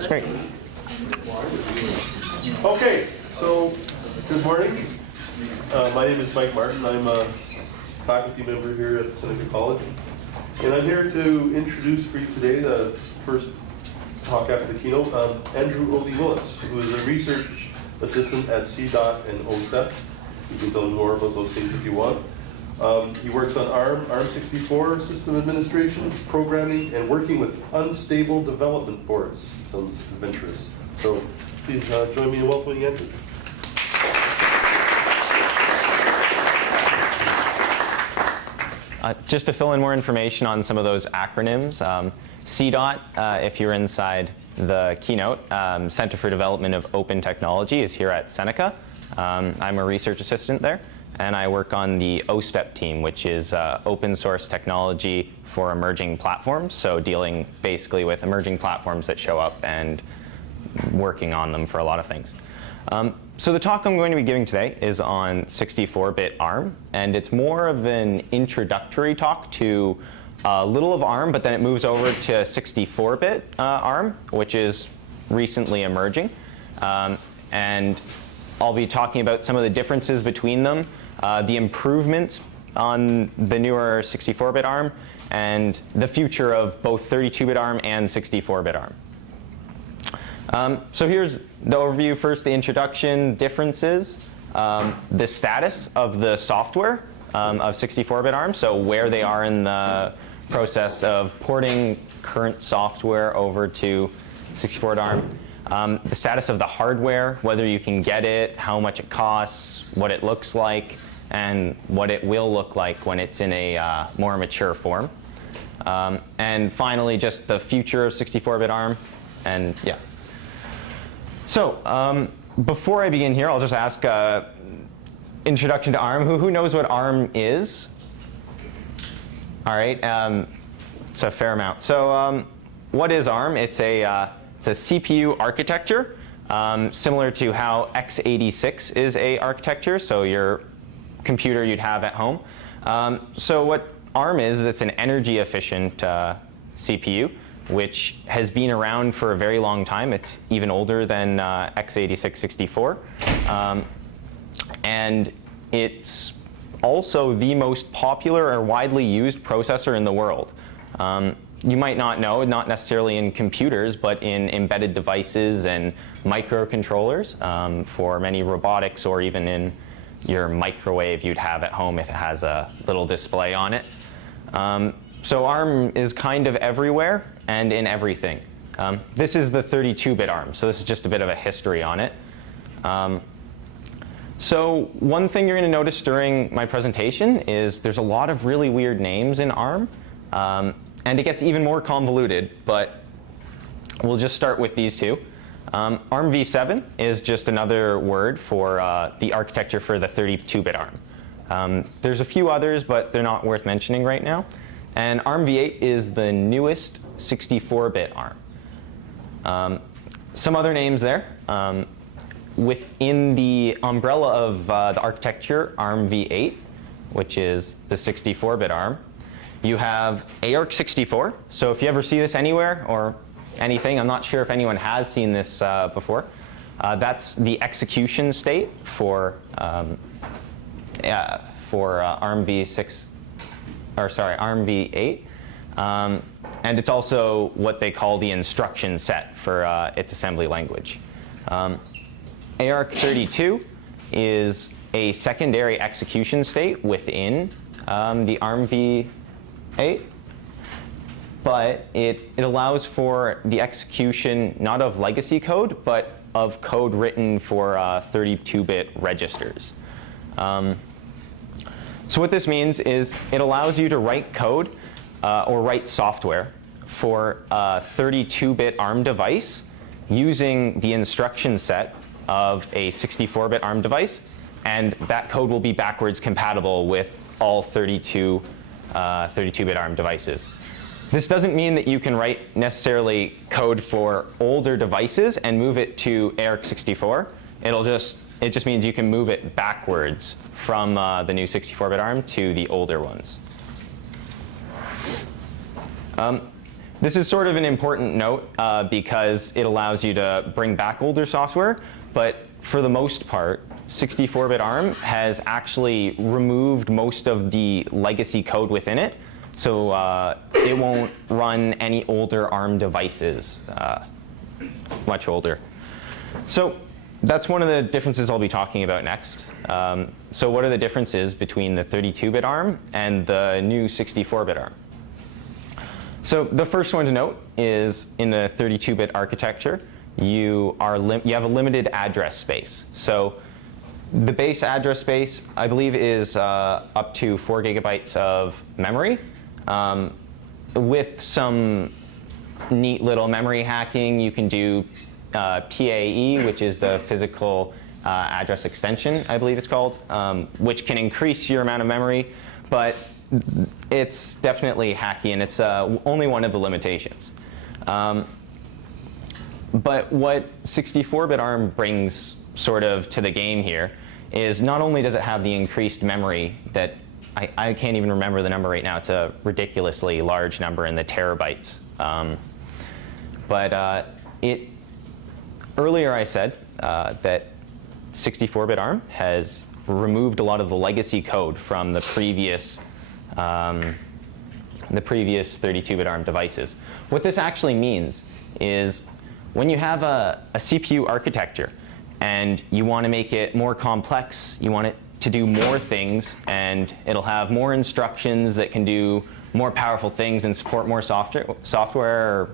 That's great. Okay, so good morning. My name is Mike Martin. I'm a faculty member here at Seneca College. And I'm here to introduce for you today the first talk after the keynote, Andrew Oatley-Willis, who is a research assistant at CDOT and OSTEP. You can tell him more about those things if you want. He works on ARM64 system administration, programming, and working with unstable development boards. Sounds adventurous. So please join me in welcoming Andrew. Just to fill in more information on some of those acronyms, CDOT, if you're inside the keynote, Center for Development of Open Technology is here at Seneca. I'm a research assistant there, and I work on the OSTEP team, which is open source technology for emerging platforms, so dealing basically with emerging platforms that show up and working on them for a lot of things. So the talk I'm going to be giving today is on 64-bit ARM, and it's more of an introductory talk to a little of ARM, but then it moves over to 64-bit ARM, which is recently emerging. And I'll be talking about some of the differences between them, the improvements on the newer 64-bit ARM, and the future of both 32-bit ARM and 64-bit ARM. So here's the overview. First, the introduction, differences, the status of the software of 64-bit ARM, so where they are in the process of porting current software over to 64-bit ARM, the status of the hardware, whether you can get it, how much it costs, what it looks like, and what it will look like when it's in a more mature form. And finally, just the future of 64-bit ARM, and yeah. So before I begin here, I'll just ask introduction to ARM. Who knows what ARM is? All right, it's a fair amount. So what is ARM? It's a CPU architecture, similar to how x86 is a architecture, so your computer you'd have at home. So what ARM is, it's an energy efficient CPU, which has been around for a very long time. It's even older than x86-64. And it's also the most popular or widely used processor in the world. You might not know, not necessarily in computers, but in embedded devices and microcontrollers for many robotics, or even in your microwave you'd have at home if it has a little display on it. So ARM is kind of everywhere and in everything. This is the 32-bit ARM, so this is just a bit of a history on it. So one thing you're going to notice during my presentation is there's a lot of really weird names in ARM, and it gets even more convoluted, but we'll just start with these two. ARM v7 is just another word for the architecture for the 32-bit ARM. There's a few others, but they're not worth mentioning right now. And ARM v8 is the newest 64-bit ARM. Some other names there. Within the umbrella of the architecture, ARM v8, which is the 64-bit ARM, you have ARC64. So if you ever see this anywhere or anything, I'm not sure if anyone has seen this before. That's the execution state for ARM v6. Or sorry, ARM v8. And it's also what they call the instruction set for its assembly language. ARC32 is a secondary execution state within the ARM v8. But it allows for the execution not of legacy code, but of code written for 32-bit registers. So what this means is it allows you to write code or write software for a 32-bit ARM device using the instruction set of a 64-bit ARM device, and that code will be backwards compatible with all 32-bit ARM devices. This doesn't mean that you can write necessarily code for older devices and move it to ARC64. It just means you can move it backwards from the new 64-bit ARM to the older ones. This is sort of an important note because it allows you to bring back older software, but for the most part, 64-bit ARM has actually removed most of the legacy code within it, so it won't run any older ARM devices, much older. So that's one of the differences I'll be talking about next. So what are the differences between the 32-bit ARM and the new 64-bit ARM? So the first one to note is in the 32-bit architecture, you have a limited address space. So the base address space, I believe, is up to 4 gigabytes of memory. With some neat little memory hacking, you can do PAE, which is the physical address extension, I believe it's called, which can increase your amount of memory, but it's definitely hacky, and it's only one of the limitations. But what 64-bit ARM brings sort of to the game here is not only does it have the increased memory that I can't even remember the number right now. It's a ridiculously large number in the terabytes. Earlier I said that 64-bit ARM has removed a lot of the legacy code from the previous 32-bit ARM devices. What this actually means is when you have a CPU architecture and you want to make it more complex, you want it to do more things, and it'll have more instructions that can do more powerful things and support more software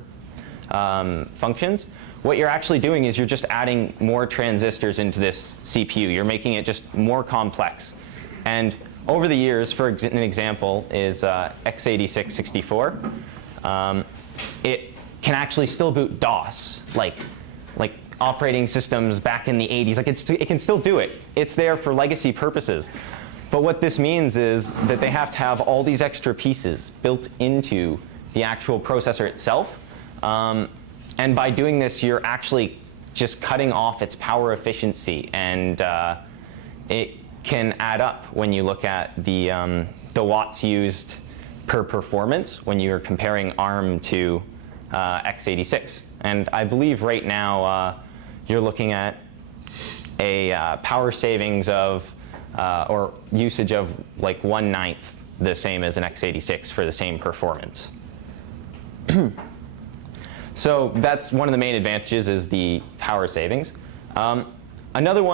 functions, what you're actually doing is you're just adding more transistors into this CPU. You're making it just more complex. And over the years, for an example, is x86-64. It can actually still boot DOS, like operating systems back in the 80s. It can still do it. It's there for legacy purposes. But what this means is that they have to have all these extra pieces built into the actual processor itself. And by doing this, you're actually just cutting off its power efficiency, and it can add up when you look at the watts used per performance when you're comparing ARM to x86. And I believe right now you're looking at a power savings of or usage of like 1/9 the same as an x86 for the same performance. So that's one of the main advantages, is the power savings. Another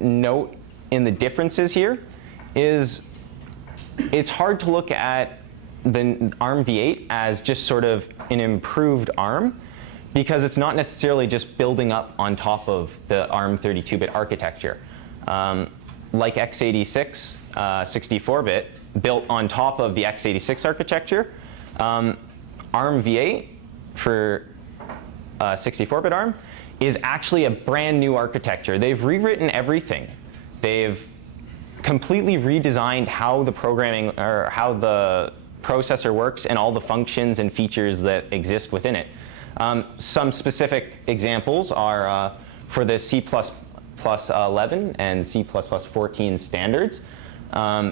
note in the differences here is it's hard to look at the ARM v8 as just sort of an improved ARM, because it's not necessarily just building up on top of the ARM 32-bit architecture. Like x86, 64-bit, built on top of the x86 architecture, ARM v8 for 64-bit ARM is actually a brand new architecture. They've rewritten everything. They've completely redesigned how the programming or how the processor works and all the functions and features that exist within it. Some specific examples are for the C++11 and C++14 standards.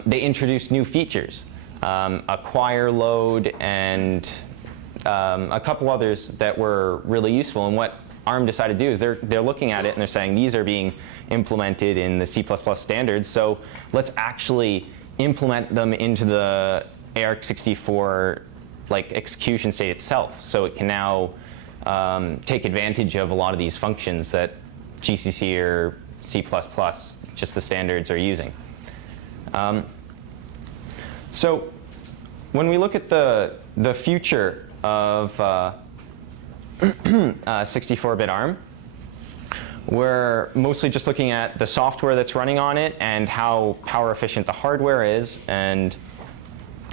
They introduced new features, acquire load, and a couple others that were really useful. And what ARM decided to do is they're looking at it and they're saying these are being implemented in the C++ standards, so let's actually implement them into the ARC64 execution state itself, so it can now take advantage of a lot of these functions that GCC or C++, just the standards, are using. So when we look at the future of 64-bit ARM, we're mostly just looking at the software that's running on it and how power efficient the hardware is, and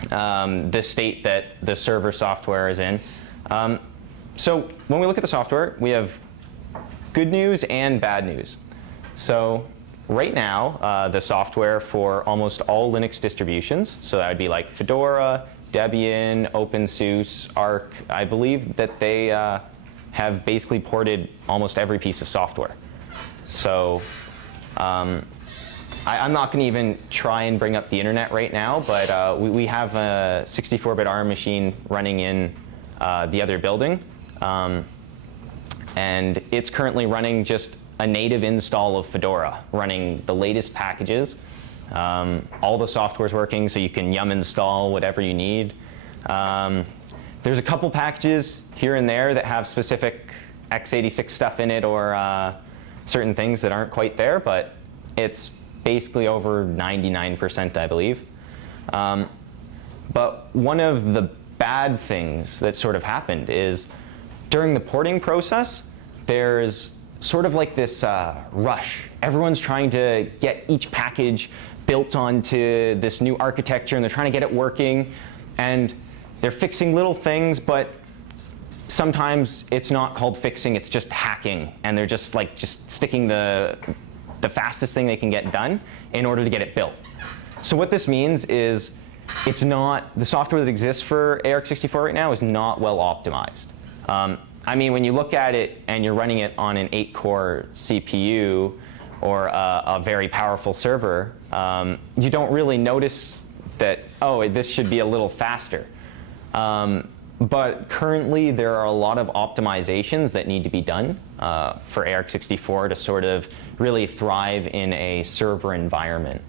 the state that the server software is in. So when we look at the software, we have good news and bad news. So right now, the software for almost all Linux distributions, so that would be like Fedora, Debian, OpenSUSE, Arc, I believe that they have basically ported almost every piece of software. So I'm not going to even try and bring up the internet right now, but we have a 64-bit ARM machine running in the other building. And it's currently running just a native install of Fedora, running the latest packages. All the software's working, so you can yum install whatever you need. There's a couple packages here and there that have specific x86 stuff in it, or certain things that aren't quite there, but it's basically over 99%, I believe. But one of the bad things that sort of happened is during the porting process, there's sort of like this rush. Everyone's trying to get each package built onto this new architecture, and they're trying to get it working, and they're fixing little things, but sometimes it's not called fixing, it's just hacking, and they're just sticking the fastest thing they can get done in order to get it built. So what this means is it's not, the software that exists for ARC64 right now is not well optimized. I mean, when you look at it and you're running it on an 8-core CPU or a very powerful server, you don't really notice that, oh, this should be a little faster. But currently, there are a lot of optimizations that need to be done for ARC64 to sort of really thrive in a server environment.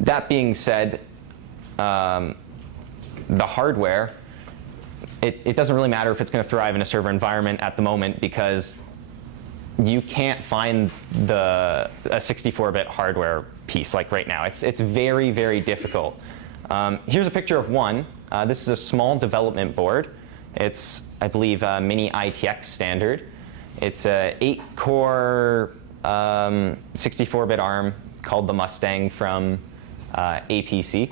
That being said, the hardware, it doesn't really matter if it's going to thrive in a server environment at the moment, because you can't find a 64-bit hardware piece like right now. It's very, very difficult. Here's a picture of one. This is a small development board. It's, I believe, a mini ITX standard. It's a 8-core 64-bit ARM called the Mustang from APC.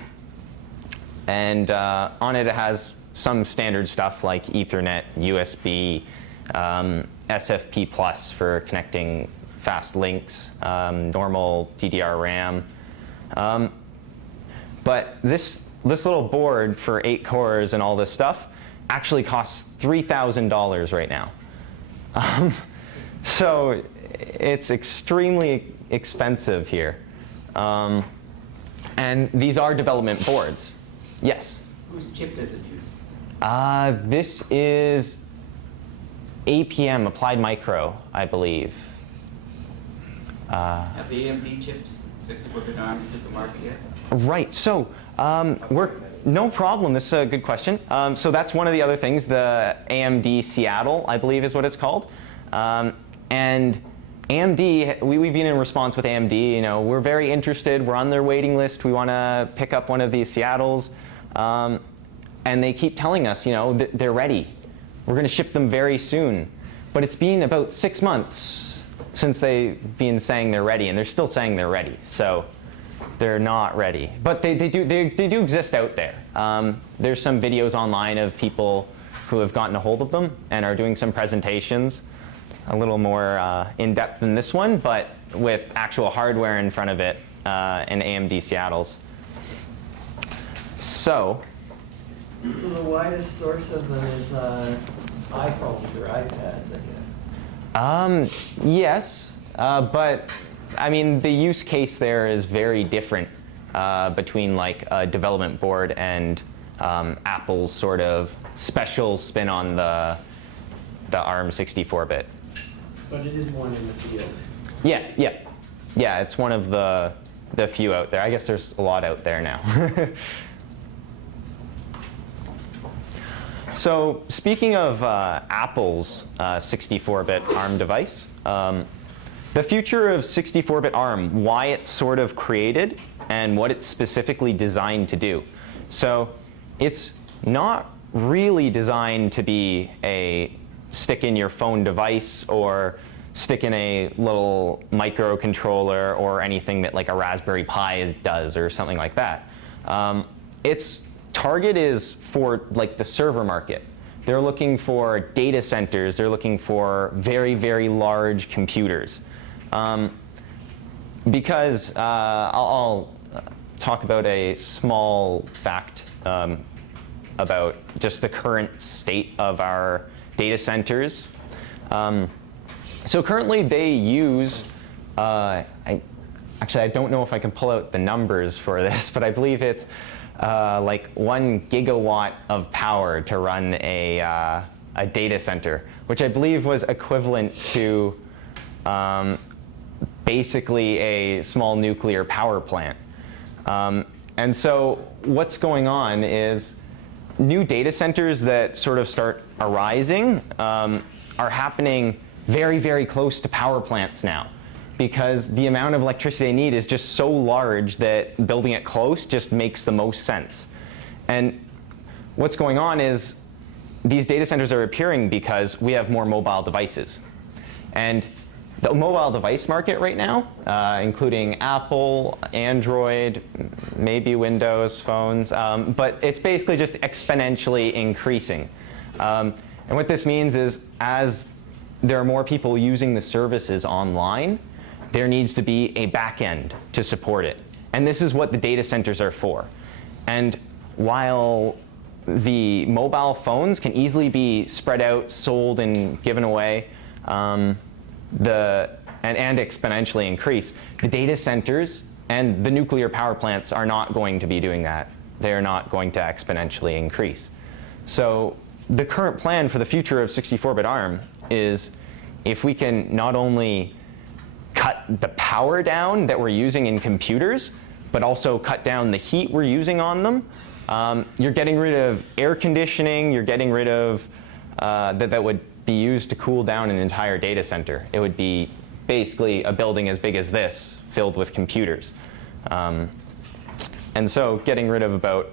And on it, it has some standard stuff like Ethernet, USB, SFP Plus for connecting fast links, normal DDR RAM. But this little board for 8 cores and all this stuff actually costs $3,000 right now. So it's extremely expensive here. And these are development boards. Yes? Whose chip does it use? This is APM, Applied Micro, I believe. Have the AMD chips, 64-bit ARMs, hit the market yet? Right. So no problem. This is a good question. So that's one of the other things. The AMD Seattle, I believe, is what it's called. And AMD, we've been in response with AMD. You know, we're very interested. We're on their waiting list. We want to pick up one of these Seattles. And they keep telling us, you know, they're ready. We're going to ship them very soon. But it's been about 6 months since they've been saying they're ready, and they're still saying they're ready. So they're not ready. But they do exist out there. There's some videos online of people who have gotten a hold of them and are doing some presentations, a little more in-depth than this one, but with actual hardware in front of it in AMD Seattles. So the widest source of them is iPhones or iPads, I guess. Yes, but I mean, the use case there is very different between like a development board and Apple's sort of special spin on the ARM 64-bit. But it is one in the field. Yeah, it's one of the few out there. I guess there's a lot out there now. So speaking of Apple's 64-bit ARM device, the future of 64-bit ARM, why it's sort of created, and what it's specifically designed to do. So it's not really designed to be a stick in your phone device or stick in a little microcontroller or anything that like a Raspberry Pi does or something like that. Its target is for like the server market. They're looking for data centers. They're looking for very, very large computers. Because I'll talk about a small fact about just the current state of our data centers. So currently they use Actually, I don't know if I can pull out the numbers for this, but I believe it's like 1 gigawatt of power to run a data center, which I believe was equivalent to basically a small nuclear power plant. And so what's going on is new data centers that sort of start arising are happening very, very close to power plants now, because the amount of electricity they need is just so large that building it close just makes the most sense. And what's going on is these data centers are appearing because we have more mobile devices. And the mobile device market right now, including Apple, Android, maybe Windows phones, but it's basically just exponentially increasing. And what this means is as there are more people using the services online, there needs to be a back end to support it. And this is what the data centers are for. And while the mobile phones can easily be spread out, sold, and given away, and exponentially increase, the data centers and the nuclear power plants are not going to be doing that. They're not going to exponentially increase. So the current plan for the future of 64-bit ARM is if we can not only cut the power down that we're using in computers, but also cut down the heat we're using on them, you're getting rid of air conditioning, you're getting rid of that would be used to cool down an entire data center. It would be basically a building as big as this filled with computers. And so getting rid of about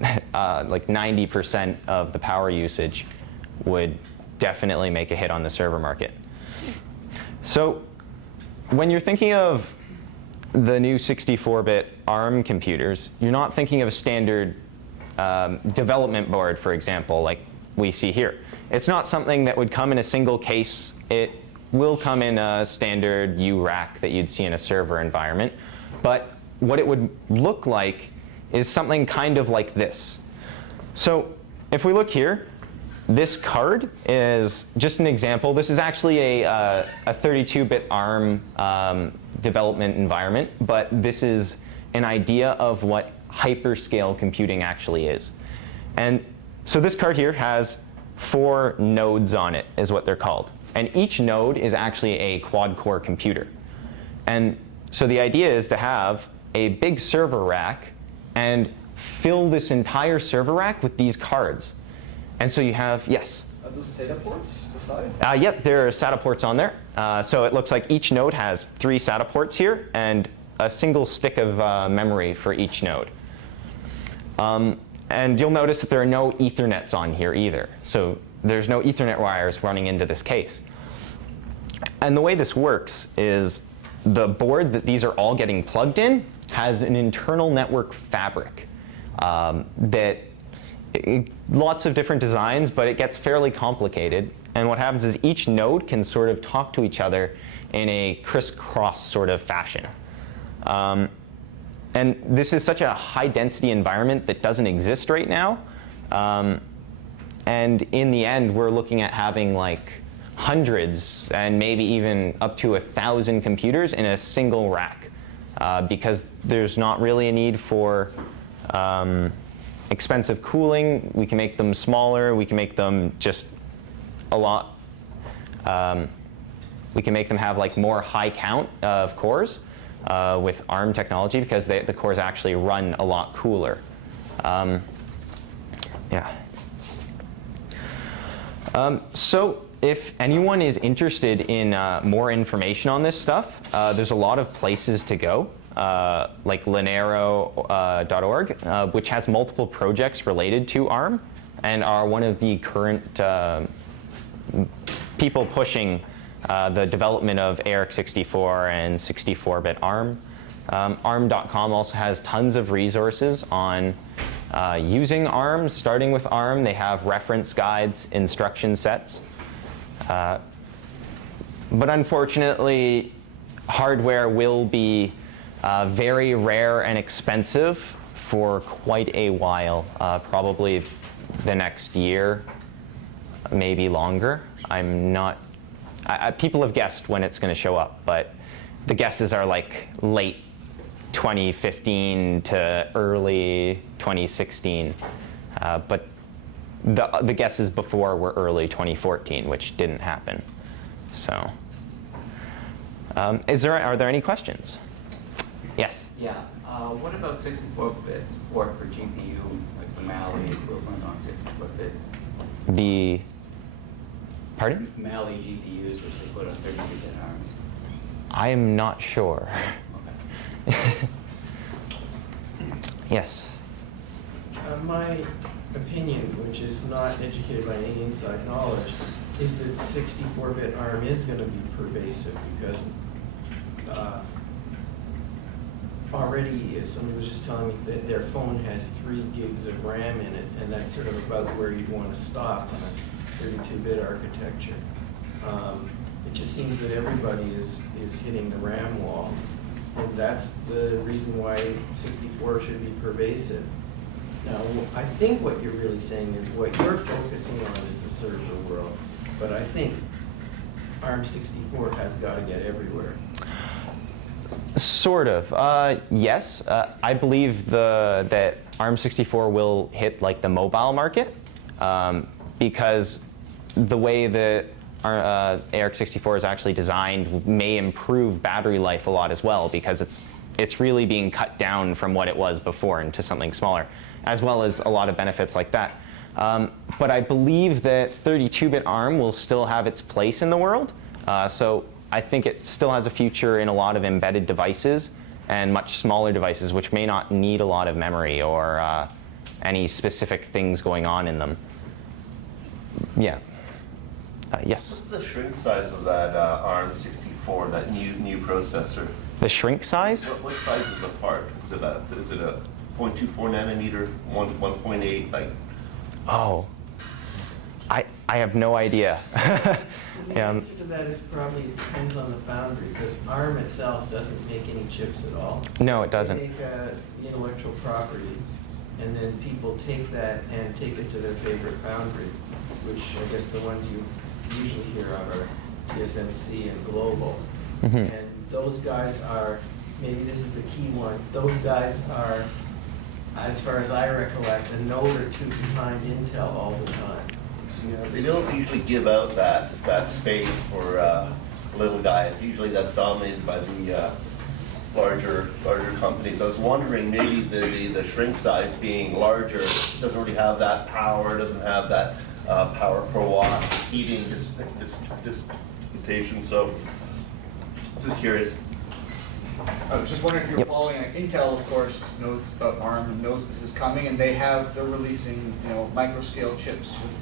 like 90% of the power usage would definitely make a hit on the server market. So when you're thinking of the new 64-bit ARM computers, you're not thinking of a standard development board, for example, like we see here. It's not something that would come in a single case. It will come in a standard U-rack that you'd see in a server environment. But what it would look like is something kind of like this. So if we look here, this card is just an example. This is actually a 32-bit ARM development environment, but this is an idea of what hyperscale computing actually is. And so this card here has 4 nodes on it, is what they're called. And each node is actually a quad-core computer. And so the idea is to have a big server rack and fill this entire server rack with these cards. And so you have, yes? Are those SATA ports beside? Yes, there are SATA ports on there. So it looks like each node has 3 SATA ports here and a single stick of memory for each node. And you'll notice that there are no Ethernets on here either. So there's no Ethernet wires running into this case. And the way this works is the board that these are all getting plugged in has an internal network fabric lots of different designs, but it gets fairly complicated. And what happens is each node can sort of talk to each other in a crisscross sort of fashion. And this is such a high density environment that doesn't exist right now. And in the end, we're looking at having like hundreds and maybe even up to 1,000 computers in a single rack because there's not really a need for expensive cooling. We can make them smaller. We can make them just a lot. We can make them have like more high count of cores with ARM technology because the cores actually run a lot cooler. So if anyone is interested in more information on this stuff, there's a lot of places to go. Like Linero.org, which has multiple projects related to ARM and are one of the current people pushing the development of ARC64 and 64-bit ARM. ARM.com also has tons of resources on using ARM, starting with ARM. They have reference guides, instruction sets. But unfortunately, hardware will be very rare and expensive for quite a while, probably the next year, maybe longer. I'm not, people have guessed when it's going to show up, but the guesses are like late 2015 to early 2016, but the guesses before were early 2014, which didn't happen. So, are there any questions? Yes. Yeah. What about 64-bit support for GPU, like the Mali equivalent on 64-bit? The, pardon? Mali GPUs, which they put on 32-bit ARMs. I am not sure. Okay. Yes. My opinion, which is not educated by any inside knowledge, is that 64-bit ARM is going to be pervasive because already, somebody was just telling me that their phone has 3 gigs of RAM in it, and that's sort of about where you'd want to stop on a 32-bit architecture. It just seems that everybody is hitting the RAM wall, and that's the reason why 64 should be pervasive. Now, I think what you're really saying is what you're focusing on is the server world, but I think ARM64 has got to get everywhere. Sort of. Yes. I believe that ARM64 will hit like the mobile market because the way that ARC64 is actually designed may improve battery life a lot as well, because it's really being cut down from what it was before into something smaller, as well as a lot of benefits like that. But I believe that 32-bit ARM will still have its place in the world. So I think it still has a future in a lot of embedded devices and much smaller devices, which may not need a lot of memory or any specific things going on in them. Yeah. Yes. What's the shrink size of that ARM64, that new processor? The shrink size? What size is the part? Is it a 0.24 nanometer, 1.8? Like? Oh, I have no idea. So the answer to that is probably it depends on the foundry, because ARM itself doesn't make any chips at all. No, it doesn't. They make the intellectual property, and then people take that and take it to their favorite foundry, which I guess the ones you usually hear of are TSMC and Global. Mm-hmm. And those guys are, maybe this is the key one, those guys are, as far as I recollect, a node or two behind Intel all the time. Yeah, they don't usually give out that space for little guys. Usually that's dominated by the larger companies. I was wondering, maybe the shrink size being larger doesn't really have that power, doesn't have that power per watt heating dissipation. So just curious. I was just wondering if you're following. Like, Intel, of course, knows about ARM and knows this is coming, and they're releasing, micro-scale chips with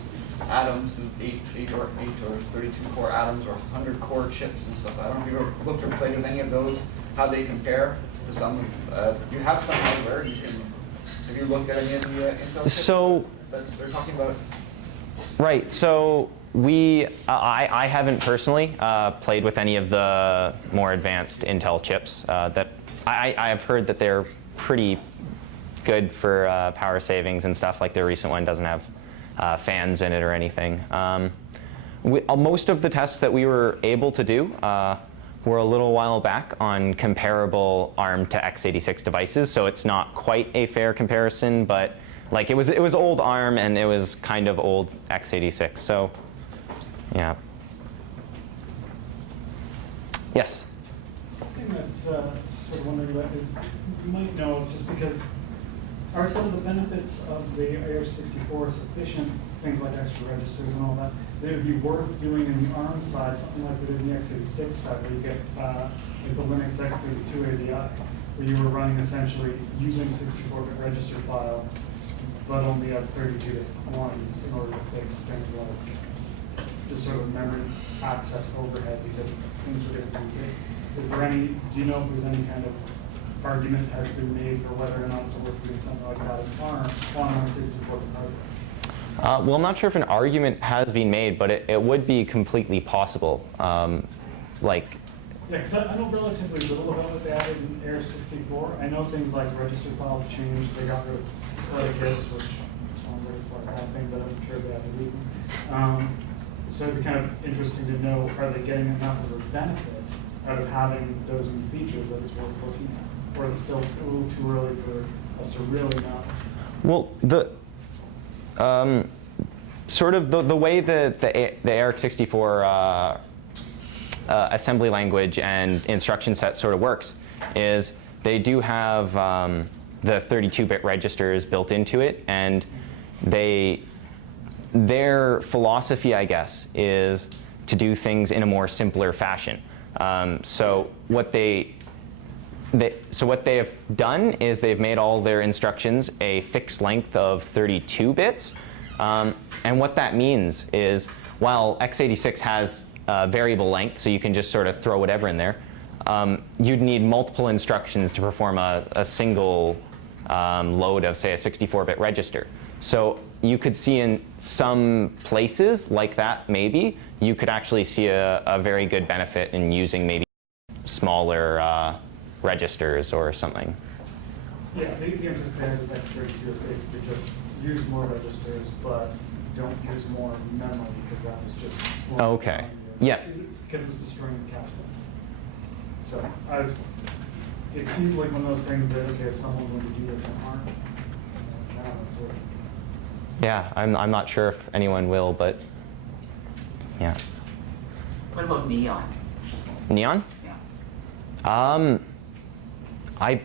atoms and 8 or 32 core atoms or 100 core chips and stuff. I don't know if you've ever looked or played with any of those, how they compare to some. You have some hardware. Have you looked at any of the Intel chips that they're talking about? Right. So I haven't personally played with any of the more advanced Intel chips. That I have heard that they're pretty good for power savings and stuff. Like their recent one doesn't have fans in it or anything. Most of the tests that we were able to do were a little while back on comparable ARM to x86 devices. So it's not quite a fair comparison, but like it was old ARM and it was kind of old x86. So. Yeah. Yes? Something that sort of wondering about is, you might know, just because are some of the benefits of the AR64 sufficient, things like extra registers and all that, that it would be worth doing in the ARM side, something like we did in the x86 side, where you get like the Linux x32 ADI, where you were running essentially using 64-bit register file, but only as 32-bit ones in order to fix things like just sort of memory access overhead because things are getting too big. Is there any, do you know if there's any kind of argument has been made for whether or not it's worth doing something like that on ARM64 hardware? Well, I'm not sure if an argument has been made, but it would be completely possible. Yeah, because I know relatively little about what they added in AR64. I know things like register files changed. They got rid of predicates, which sounds like it's a bad thing, but I'm sure they have a reason. So it'd be kind of interesting to know, are they getting enough of a benefit out of having those new features that it's worth looking at? Or is it still a little too early for us to really know? Well, sort of the way that the ARC64 assembly language and instruction set sort of works is they do have the 32-bit registers built into it, and their philosophy, I guess, is to do things in a more simpler fashion. So what they have done is they've made all their instructions a fixed length of 32 bits. And what that means is, while x86 has variable length, so you can just sort of throw whatever in there, you'd need multiple instructions to perform a single load of, say, a 64-bit register. So you could see in some places like that, maybe, you could actually see a very good benefit in using maybe smaller registers or something. Yeah, the interest there with X32 is basically just use more registers, but don't use more memory, because that was just slowing Okay. down Yeah. because it was destroying the cache bits. So it seemed like one of those things that, okay, is someone going to do this in ARM? I don't know. Yeah, I'm not sure if anyone will, but yeah. What about Neon? Neon? Yeah. I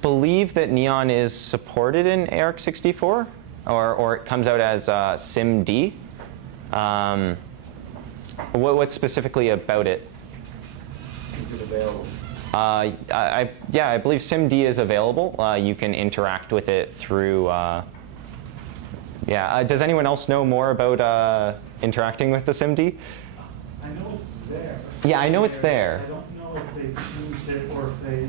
believe that Neon is supported in ARC64, or it comes out as SIMD. What's specifically about it? Is it available? Yeah, I believe SIMD is available. You can interact with it through. Yeah. Does anyone else know more about interacting with the SIMD? I know it's there. Yeah, I know it's there. I don't know if they changed it, or if they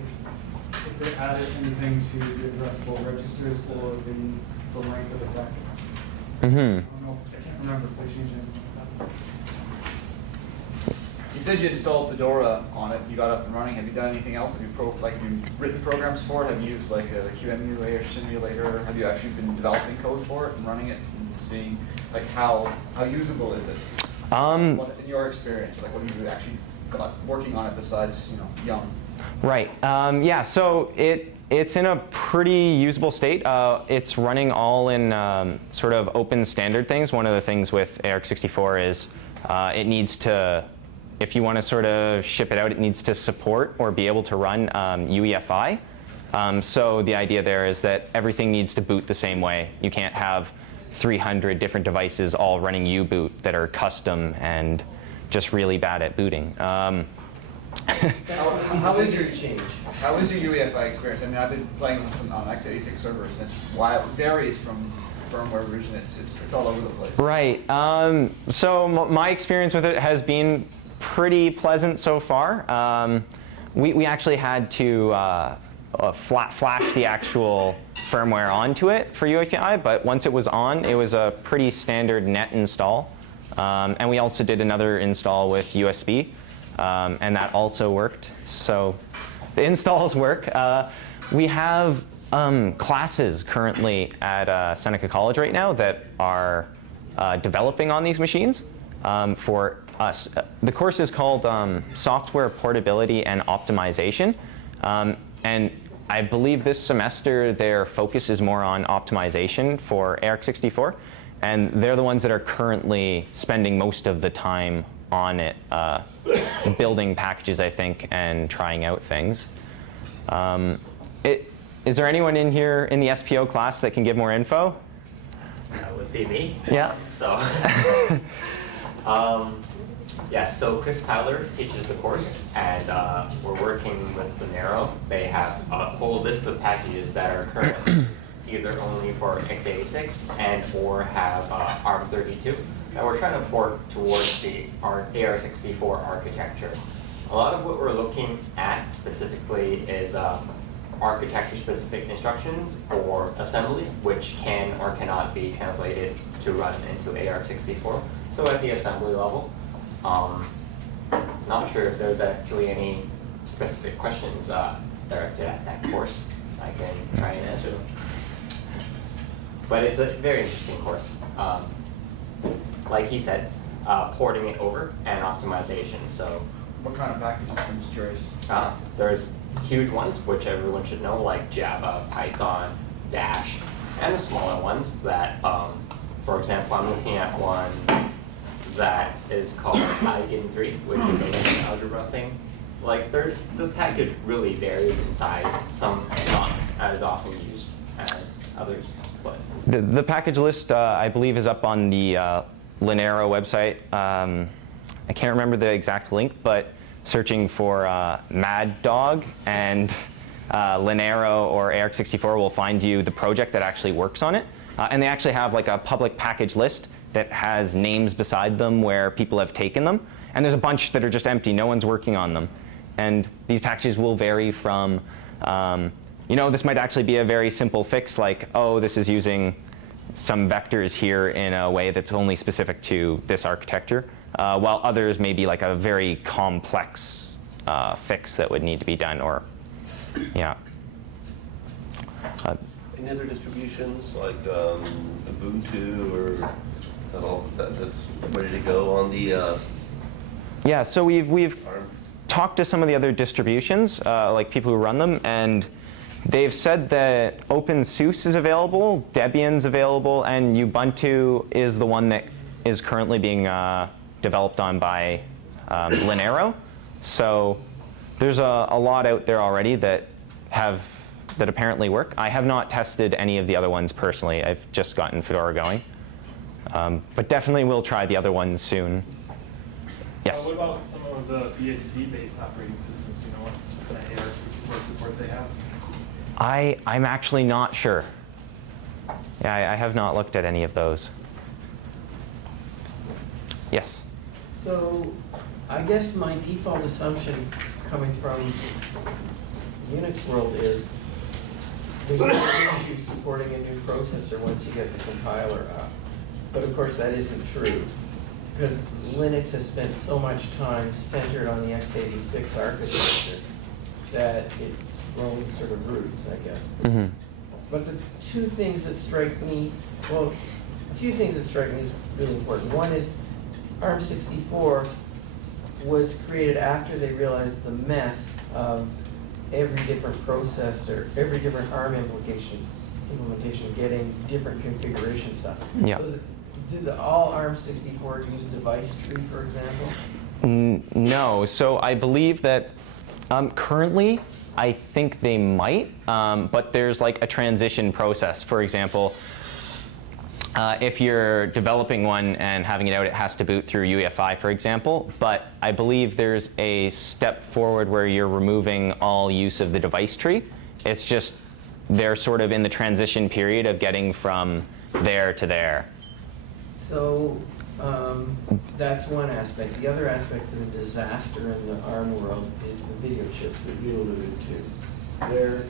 added anything to the addressable registers or the length of the packets. Mm-hmm. I don't know. I can't remember if they changed anything like that. You said you installed Fedora on it. You got up and running. Have you done anything else? Have you written programs for it? Have you used like a QEMU or simulator? Have you actually been developing code for it and running it and seeing like how usable is it? What, in your experience, like what have you actually got working on it besides Yum? Right. Yeah. So it's in a pretty usable state. It's running all in sort of open standard things. One of the things with ARC64 is it needs to, if you want to sort of ship it out, it needs to support or be able to run UEFI. So the idea there is that everything needs to boot the same way. You can't have 300 different devices all running U-boot that are custom and just really bad at booting. How is your UEFI experience? I mean, I've been playing with some on x86 servers, and it varies from firmware version. It's all over the place. Right. So my experience with it has been pretty pleasant so far. We actually had to flash the actual firmware onto it for UEFI, but once it was on, it was a pretty standard net install. And we also did another install with USB, and that also worked. So the installs work. We have classes currently at Seneca College right now that are developing on these machines for us. The course is called Software Portability and Optimization. And I believe this semester their focus is more on optimization for ARC64. And they're the ones that are currently spending most of the time on it, building packages, I think, and trying out things. Is there anyone in here in the SPO class that can give more info? That would be me. Yeah. Yes, so Chris Tyler teaches the course, and we're working with Monero. They have a whole list of packages that are currently either only for x86 and or have ARM32 that we're trying to port towards the AR64 architecture. A lot of what we're looking at specifically is architecture-specific instructions or assembly, which can or cannot be translated to run into AR64. So at the assembly level, not sure if there's actually any specific questions directed at that course. I can try and answer them. But it's a very interesting course. Like he said, porting it over and optimization. So What kind of packages? I'm just curious. There's huge ones, which everyone should know, like Java, Python, Dash, and the smaller ones that, for example, I'm looking at one that is called Eigen3, which is a linear algebra thing. Like, the package really varies in size. Some not as often used as others, but. The package list, I believe, is up on the Linero website. I can't remember the exact link, but searching for Mad Dog and Linero or ARC64 will find you the project that actually works on it. And they actually have like a public package list that has names beside them where people have taken them. And there's a bunch that are just empty. No one's working on them. And these packages will vary from, this might actually be a very simple fix, like, oh, this is using some vectors here in a way that's only specific to this architecture, while others may be like a very complex fix that would need to be done, or, yeah. Any other distributions like Ubuntu or that's ready to go on the Yeah, so we've ARM? talked to some of the other distributions, like people who run them, and they've said that OpenSUSE is available, Debian's available, and Ubuntu is the one that is currently being developed on by Linero. So there's a lot out there already that apparently work. I have not tested any of the other ones personally. I've just gotten Fedora going. But definitely will try the other ones soon. Yes? What about some of the BSD-based operating systems? You know what kind of ARC64 support they have? I'm actually not sure. Yeah, I have not looked at any of those. Yes? So I guess my default assumption coming from Unix world is there's no issue supporting a new processor once you get the compiler up. But of course that isn't true, because Linux has spent so much time centered on the x86 architecture that it's grown sort of roots, I guess. Mm-hmm. But the two things that strike me, well, a few things that strike me as really important. One is ARM64 was created after they realized the mess of every different processor, every different ARM implementation getting different configuration stuff. Yeah. So did all ARM64 use device tree, for example? No. So I believe that currently, I think they might, but there's like a transition process. For example, if you're developing one and having it out, it has to boot through UEFI, for example. But I believe there's a step forward where you're removing all use of the device tree. It's just they're sort of in the transition period of getting from there to there. So that's one aspect. The other aspect of the disaster in the ARM world is the video chips that you alluded to.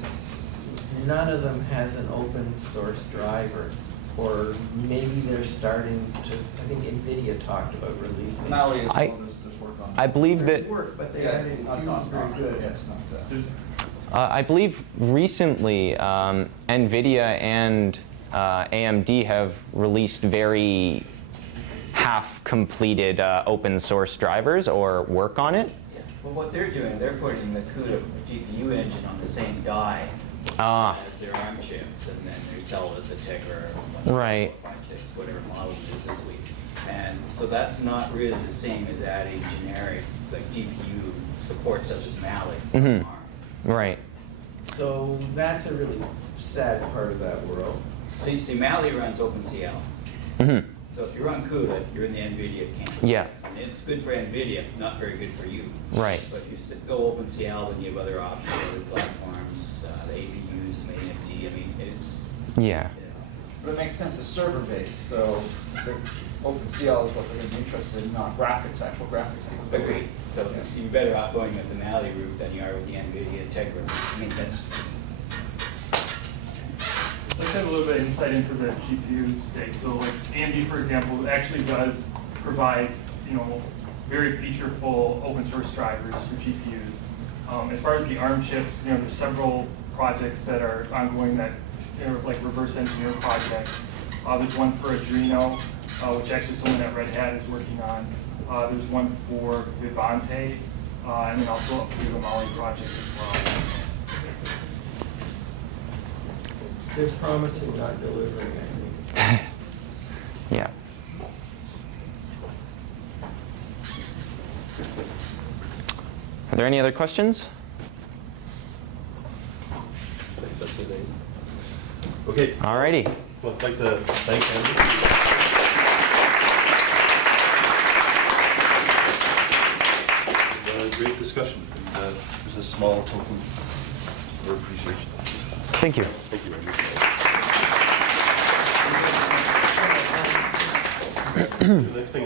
None of them has an open source driver. Or maybe they're starting just, I think NVIDIA talked about releasing. Mali as well, there's work on. I believe that. There's work, but they Yeah, haven't it's not very good. Yeah, it's not. I believe recently NVIDIA and AMD have released very half-completed open source drivers or work on it. Yeah. Well, what they're doing, they're putting the CUDA GPU engine on the same die as their ARM chips, and then they sell it as a Tegra or Right. 456, whatever model it is this week. And so that's not really the same as adding generic like GPU support such as Mali on ARM. Right. So that's a really sad part of that world. So you see, Mali runs OpenCL. Mm-hmm. So if you run CUDA, you're in the NVIDIA camp. Yeah. And it's good for NVIDIA, not very good for you. Right. But if you go OpenCL, then you have other options, other platforms, the APUs, AMD. I mean, it's Yeah. you know. But it makes sense, it's server-based, so the OpenCL is what they're going to be interested in, not graphics, actual graphics capability. Agreed. So you're better off going with the Mali route than you are with the NVIDIA Tegra. I mean, that's. So let's have a little bit of insight into the GPU stake. So like AMD, for example, actually does provide, very featureful open source drivers for GPUs. As far as the ARM chips, there's several projects that are ongoing that are like reverse engineer projects. There's one for Adreno, which actually someone at Red Hat is working on. There's one for Vivante, and then also do the Maui project as well. They're promising, not delivering, I think. Yeah. Are there any other questions? Thanks, that's it. Okay. Alrighty. Well, I'd like to thank Andy. Great discussion. And, there's a small token of appreciation. Thank you. Thank you, Andy. The next thing